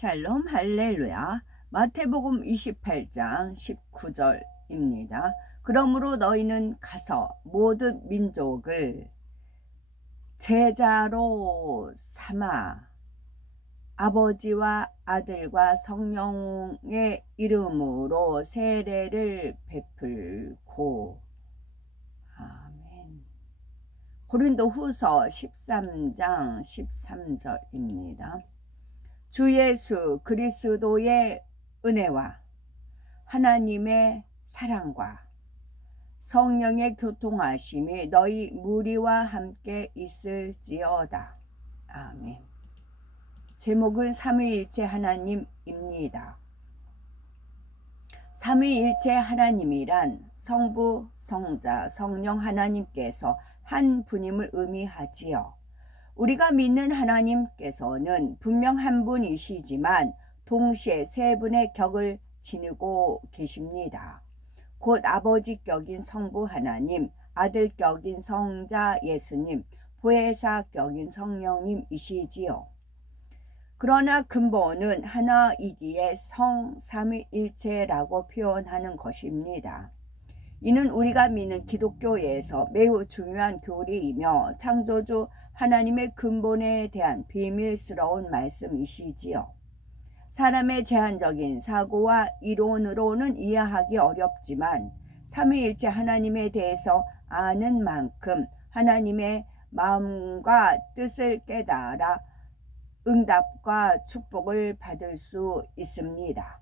샬롬 할렐루야. 마태복음 28장 19절입니다. 그러므로 너희는 가서 모든 민족을 제자로 삼아 아버지와 아들과 성령의 이름으로 세례를 베풀고. 아멘. 고린도후서 13장 13절입니다. 주 예수 그리스도의 은혜와 하나님의 사랑과 성령의 교통하심이 너희 무리와 함께 있을지어다. 아멘. 제목은 삼위일체 하나님입니다. 삼위일체 하나님이란 성부, 성자, 성령 하나님께서 한 분임을 의미하지요. 우리가 믿는 하나님께서는 분명 한 분이시지만 동시에 세 분의 격을 지니고 계십니다. 곧 아버지 격인 성부 하나님, 아들 격인 성자 예수님, 보혜사 격인 성령님이시지요. 그러나 근본은 하나이기에 성삼위일체라고 표현하는 것입니다. 이는 우리가 믿는 기독교에서 매우 중요한 교리이며 창조주 하나님의 근본에 대한 비밀스러운 말씀이시지요. 사람의 제한적인 사고와 이론으로는 이해하기 어렵지만 삼위일체 하나님에 대해서 아는 만큼 하나님의 마음과 뜻을 깨달아 응답과 축복을 받을 수 있습니다.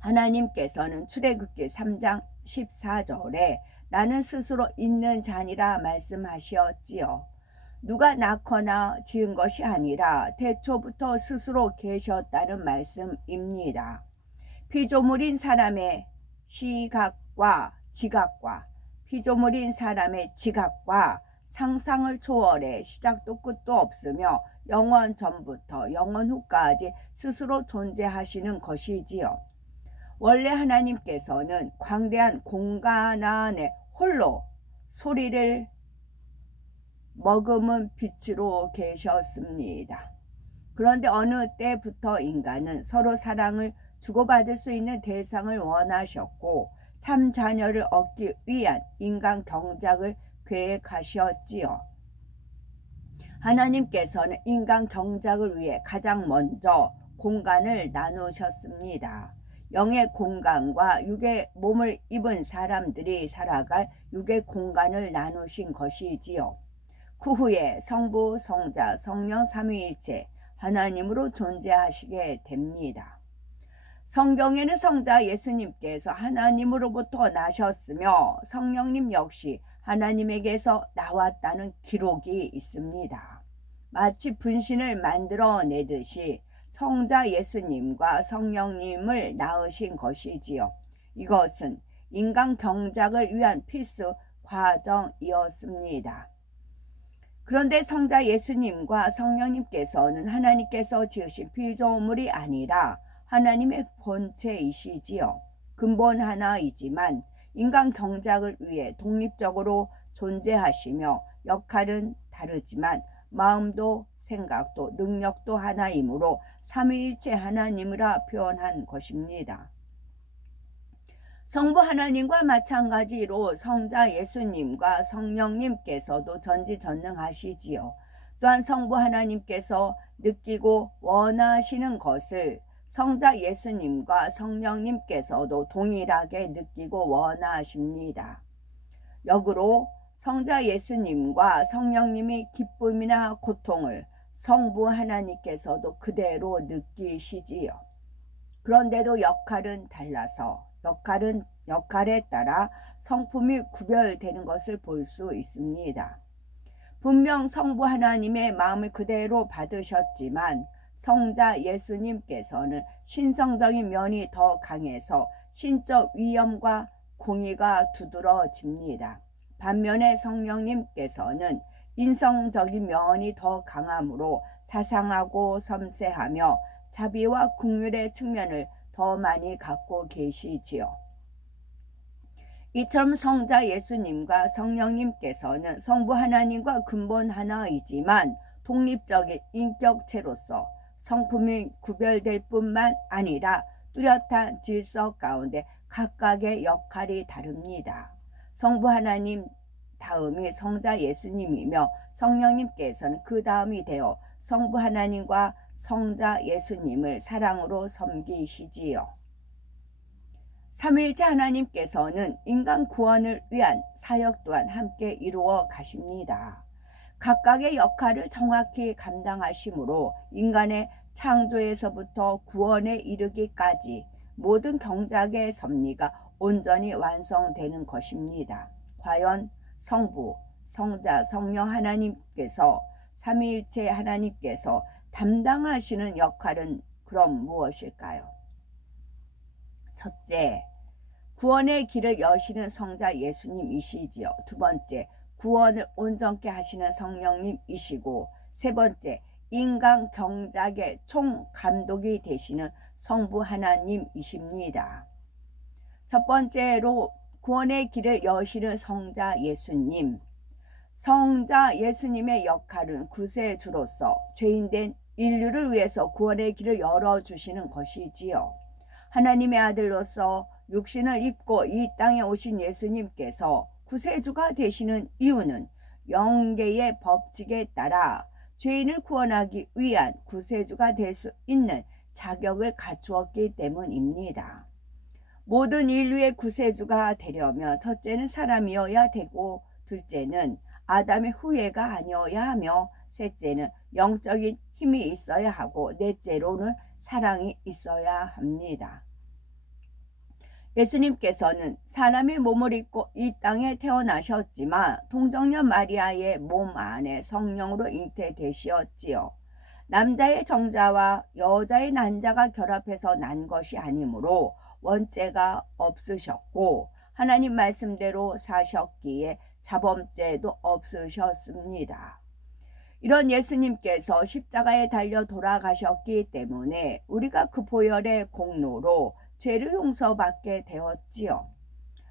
하나님께서는 출애굽기 3장 14절에 나는 스스로 있는 자니라 말씀하셨지요. 누가 낳거나 지은 것이 아니라 태초부터 스스로 계셨다는 말씀입니다. 피조물인 사람의 시각과 지각과 피조물인 사람의 지각과 상상을 초월해 시작도 끝도 없으며 영원 전부터 영원 후까지 스스로 존재하시는 것이지요. 원래 하나님께서는 광대한 공간 안에 홀로 소리를 머금은 빛으로 계셨습니다. 그런데 어느 때부터 인간은 서로 사랑을 주고받을 수 있는 대상을 원하셨고 참 자녀를 얻기 위한 인간 경작을 계획하셨지요. 하나님께서는 인간 경작을 위해 가장 먼저 공간을 나누셨습니다. 영의 공간과 육의 몸을 입은 사람들이 살아갈 육의 공간을 나누신 것이지요. 그 후에 성부, 성자, 성령 삼위일체 하나님으로 존재하시게 됩니다. 성경에는 성자 예수님께서 하나님으로부터 나셨으며 성령님 역시 하나님에게서 나왔다는 기록이 있습니다. 마치 분신을 만들어내듯이 성자 예수님과 성령님을 낳으신 것이지요. 이것은 인간 경작을 위한 필수 과정이었습니다. 그런데 성자 예수님과 성령님께서는 하나님께서 지으신 피조물이 아니라 하나님의 본체이시지요. 근본 하나이지만 인간 경작을 위해 독립적으로 존재하시며 역할은 다르지만 마음도 생각도 능력도 하나이므로 삼위일체 하나님이라 표현한 것입니다. 성부 하나님과 마찬가지로 성자 예수님과 성령님께서도 전지전능하시지요. 또한 성부 하나님께서 느끼고 원하시는 것을 성자 예수님과 성령님께서도 동일하게 느끼고 원하십니다. 역으로 성자 예수님과 성령님이 기쁨이나 고통을 성부 하나님께서도 그대로 느끼시지요. 그런데도 역할은 달라서 역할에 따라 성품이 구별되는 것을 볼 수 있습니다. 분명 성부 하나님의 마음을 그대로 받으셨지만 성자 예수님께서는 신성적인 면이 더 강해서 신적 위엄과 공의가 두드러집니다. 반면에 성령님께서는 인성적인 면이 더 강하므로 자상하고 섬세하며 자비와 긍휼의 측면을 더 많이 갖고 계시지요. 이처럼 성자 예수님과 성령님께서는 성부 하나님과 근본 하나이지만 독립적인 인격체로서 성품이 구별될 뿐만 아니라 뚜렷한 질서 가운데 각각의 역할이 다릅니다. 성부 하나님 다음이 성자 예수님이며 성령님께서는 그 다음이 되어 성부 하나님과 성자 예수님을 사랑으로 섬기시지요. 삼위일체 하나님께서는 인간 구원을 위한 사역 또한 함께 이루어 가십니다. 각각의 역할을 정확히 감당하심으로 인간의 창조에서부터 구원에 이르기까지 모든 경작의 섭리가 온전히 완성되는 것입니다. 과연 성부, 성자, 성령 하나님께서 삼위일체 하나님께서 담당하시는 역할은 그럼 무엇일까요? 첫째, 구원의 길을 여시는 성자 예수님이시지요. 두 번째, 구원을 온전케 하시는 성령님이시고, 세 번째, 인간 경작의 총감독이 되시는 성부 하나님이십니다. 첫 번째로 구원의 길을 여시는 성자 예수님. 성자 예수님의 역할은 구세주로서 죄인된 인류를 위해서 구원의 길을 열어주시는 것이지요. 하나님의 아들로서 육신을 입고 이 땅에 오신 예수님께서 구세주가 되시는 이유는 영계의 법칙에 따라 죄인을 구원하기 위한 구세주가 될 수 있는 자격을 갖추었기 때문입니다. 모든 인류의 구세주가 되려면 첫째는 사람이어야 되고, 둘째는 아담의 후예가 아니어야 하며, 셋째는 영적인 힘이 있어야 하고, 넷째로는 사랑이 있어야 합니다. 예수님께서는 사람의 몸을 입고 이 땅에 태어나셨지만 동정녀 마리아의 몸 안에 성령으로 잉태되시었지요. 남자의 정자와 여자의 난자가 결합해서 난 것이 아니므로 원죄가 없으셨고 하나님 말씀대로 사셨기에 자범죄도 없으셨습니다. 이런 예수님께서 십자가에 달려 돌아가셨기 때문에 우리가 그 보혈의 공로로 죄를 용서받게 되었지요.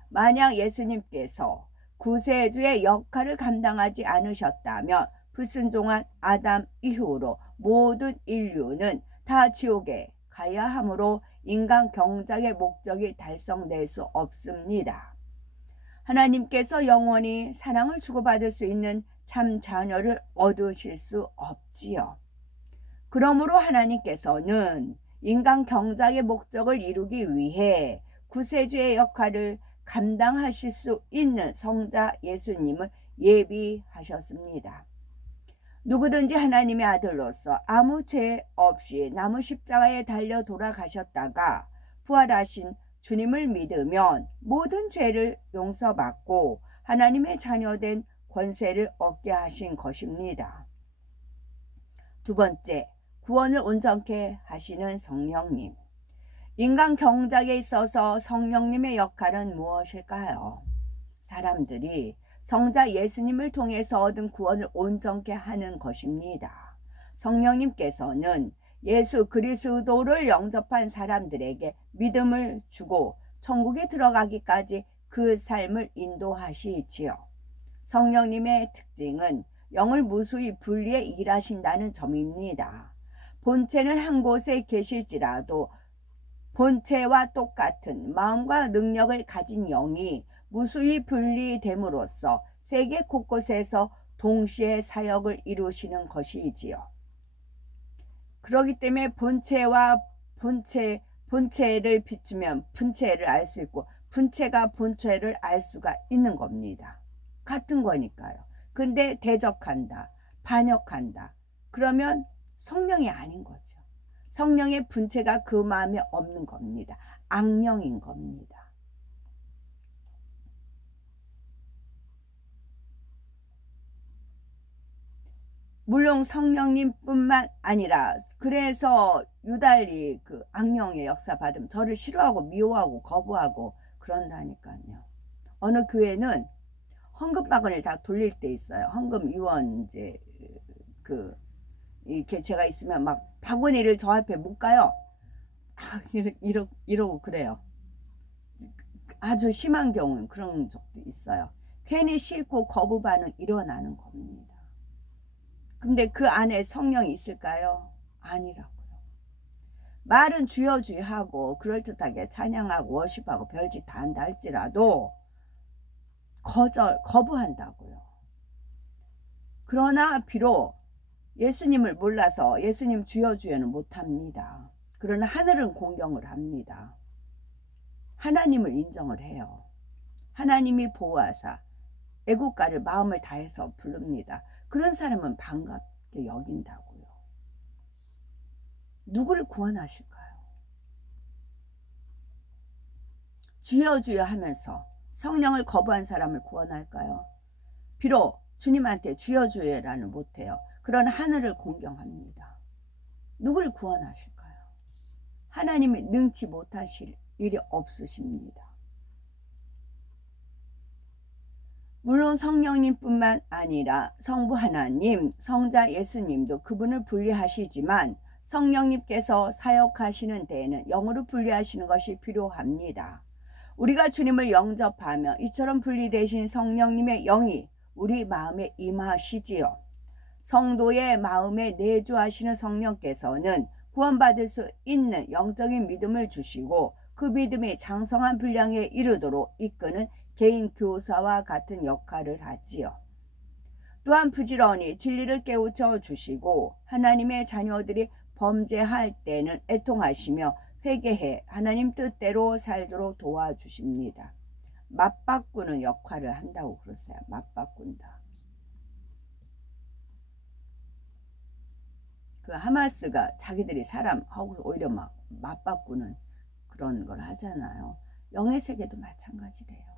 만약 예수님께서 구세주의 역할을 감당하지 않으셨다면 불순종한 아담 이후로 모든 인류는 다 지옥에 가야 하므로 인간 경작의 목적이 달성될 수 없습니다. 하나님께서 영원히 사랑을 주고받을 수 있는 참 자녀를 얻으실 수 없지요. 그러므로 하나님께서는 인간 경작의 목적을 이루기 위해 구세주의 역할을 감당하실 수 있는 성자 예수님을 예비하셨습니다. 누구든지 하나님의 아들로서 아무 죄 없이 나무 십자가에 달려 돌아가셨다가 부활하신 주님을 믿으면 모든 죄를 용서받고 하나님의 자녀된 권세를 얻게 하신 것입니다. 두 번째, 구원을 온전케 하시는 성령님. 인간 경작에 있어서 성령님의 역할은 무엇일까요? 사람들이 성자 예수님을 통해서 얻은 구원을 온전케 하는 것입니다. 성령님께서는 예수 그리스도를 영접한 사람들에게 믿음을 주고 천국에 들어가기까지 그 삶을 인도하시지요. 성령님의 특징은 영을 무수히 분리해 일하신다는 점입니다. 본체는 한 곳에 계실지라도 본체와 똑같은 마음과 능력을 가진 영이 무수히 분리됨으로써 세계 곳곳에서 동시에 사역을 이루시는 것이지요. 그렇기 때문에 본체와 본체를 비추면 분체를 알 수 있고 분체가 본체를 알 수가 있는 겁니다. 같은 거니까요. 근데 대적한다, 반역한다. 그러면 성령이 아닌 거죠. 성령의 분체가 그 마음에 없는 겁니다. 악령인 겁니다. 물론 성령님뿐만 아니라 그래서 유달리 그 악령의 역사 받으면 저를 싫어하고 미워하고 거부하고 그런다니까요. 어느 교회는 헌금 바구니를 다 돌릴 때 있어요. 헌금 유언 이제 이렇게 제가 있으면 막 바구니를 저 앞에 못 가요. 이러고 그래요. 아주 심한 경우는 그런 적도 있어요. 괜히 싫고 거부 반응 일어나는 겁니다. 근데 그 안에 성령이 있을까요? 아니라고요. 말은 주여 주여 하고 그럴듯하게 찬양하고 워십하고 별짓 다 한다 할지라도 거부한다고요. 그러나 비록 예수님을 몰라서 예수님 주여 주여는 못합니다. 그러나 하늘은 공경을 합니다. 하나님을 인정을 해요. 하나님이 보호하사 애국가를 마음을 다해서 부릅니다. 그런 사람은 반갑게 여긴다고요. 누구를 구원하실까요? 주여 주여 하면서 성령을 거부한 사람을 구원할까요? 비록 주님한테 주여 주여라는 못해요. 그러나 하늘을 공경합니다. 누구를 구원하실까요? 하나님이 능치 못하실 일이 없으십니다. 물론 성령님뿐만 아니라 성부 하나님, 성자 예수님도 그분을 분리하시지만 성령님께서 사역하시는 데에는 영으로 분리하시는 것이 필요합니다. 우리가 주님을 영접하며 이처럼 분리되신 성령님의 영이 우리 마음에 임하시지요. 성도의 마음에 내주하시는 성령께서는 구원받을 수 있는 영적인 믿음을 주시고 그 믿음이 장성한 분량에 이르도록 이끄는 개인 교사와 같은 역할을 하지요. 또한 부지런히 진리를 깨우쳐 주시고 하나님의 자녀들이 범죄할 때는 애통하시며 회개해 하나님 뜻대로 살도록 도와주십니다. 맞바꾸는 역할을 한다고 그러세요. 맞바꾼다. 그 하마스가 자기들이 사람하고 오히려 막 맞바꾸는 그런 걸 하잖아요. 영의 세계도 마찬가지래요.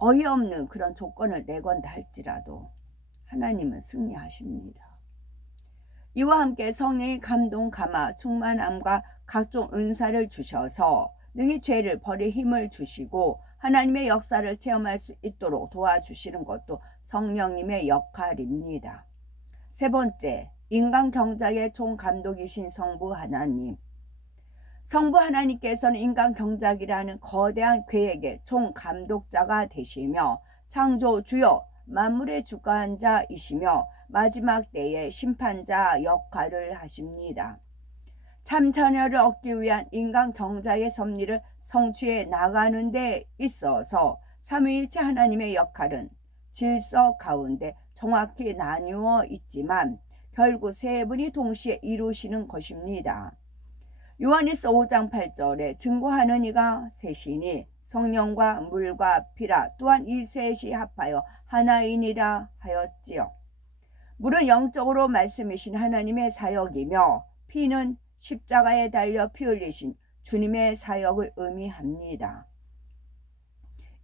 어이없는 그런 조건을 내건다 할지라도 하나님은 승리하십니다. 이와 함께 성령이 감동, 감화, 충만함과 각종 은사를 주셔서 능히 죄를 버릴 힘을 주시고 하나님의 역사를 체험할 수 있도록 도와주시는 것도 성령님의 역할입니다. 세 번째, 인간 경작의 총감독이신 성부 하나님. 성부 하나님께서는 인간 경작이라는 거대한 계획의 총감독자가 되시며 창조주요 만물의 주관자이시며 마지막 때의 심판자 역할을 하십니다. 참 자녀를 얻기 위한 인간 경작의 섭리를 성취해 나가는 데 있어서 삼위일체 하나님의 역할은 질서 가운데 정확히 나누어 있지만 결국 세 분이 동시에 이루시는 것입니다. 요한일서 5장 8절에 증거하는 이가 셋이니 성령과 물과 피라 또한 이 셋이 합하여 하나이니라 하였지요. 물은 영적으로 말씀이신 하나님의 사역이며 피는 십자가에 달려 피 흘리신 주님의 사역을 의미합니다.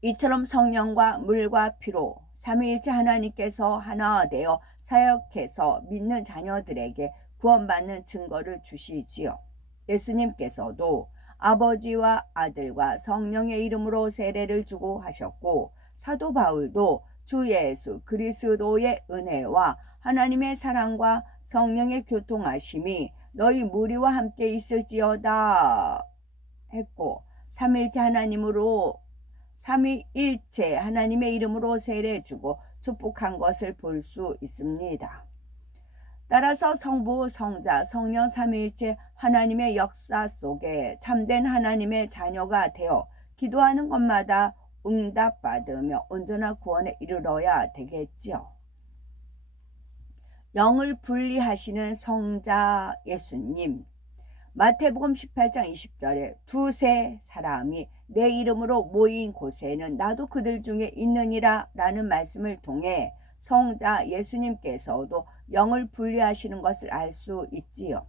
이처럼 성령과 물과 피로 삼위일체 하나님께서 하나 되어 사역해서 믿는 자녀들에게 구원받는 증거를 주시지요. 예수님께서도 아버지와 아들과 성령의 이름으로 세례를 주고 하셨고 사도 바울도 주 예수 그리스도의 은혜와 하나님의 사랑과 성령의 교통하심이 너희 무리와 함께 있을지어다 했고 삼위일체 하나님의 이름으로 세례 주고 축복한 것을 볼 수 있습니다. 따라서 성부, 성자, 성령 삼위일체 하나님의 역사 속에 참된 하나님의 자녀가 되어 기도하는 것마다 응답받으며 온전한 구원에 이르러야 되겠지요. 영을 분리하시는 성자 예수님. 마태복음 18장 20절에 두세 사람이 내 이름으로 모인 곳에는 나도 그들 중에 있느니라 라는 말씀을 통해 성자 예수님께서도 영을 분리하시는 것을 알 수 있지요.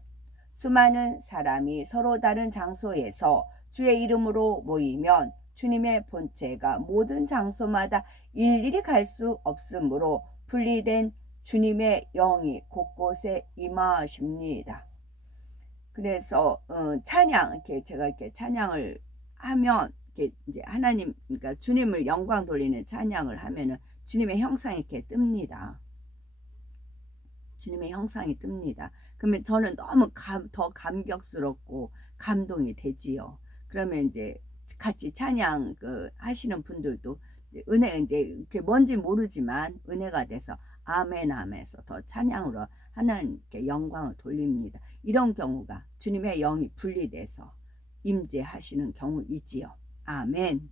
수많은 사람이 서로 다른 장소에서 주의 이름으로 모이면 주님의 본체가 모든 장소마다 일일이 갈 수 없으므로 분리된 주님의 영이 곳곳에 임하십니다. 그래서 찬양 이렇게 제가 이렇게 찬양을 하면 이렇게 이제 하나님 그러니까 주님을 영광 돌리는 찬양을 하면은 주님의 형상이 이렇게 뜹니다. 주님의 형상이 뜹니다. 그러면 저는 너무 더 감격스럽고 감동이 되지요. 그러면 이제 같이 찬양 하시는 분들도 은혜 이제 그게 뭔지 모르지만 은혜가 돼서 아멘 하면서 더 찬양으로 하나님께 영광을 돌립니다. 이런 경우가 주님의 영이 분리돼서 임재하시는 경우이지요. 아멘.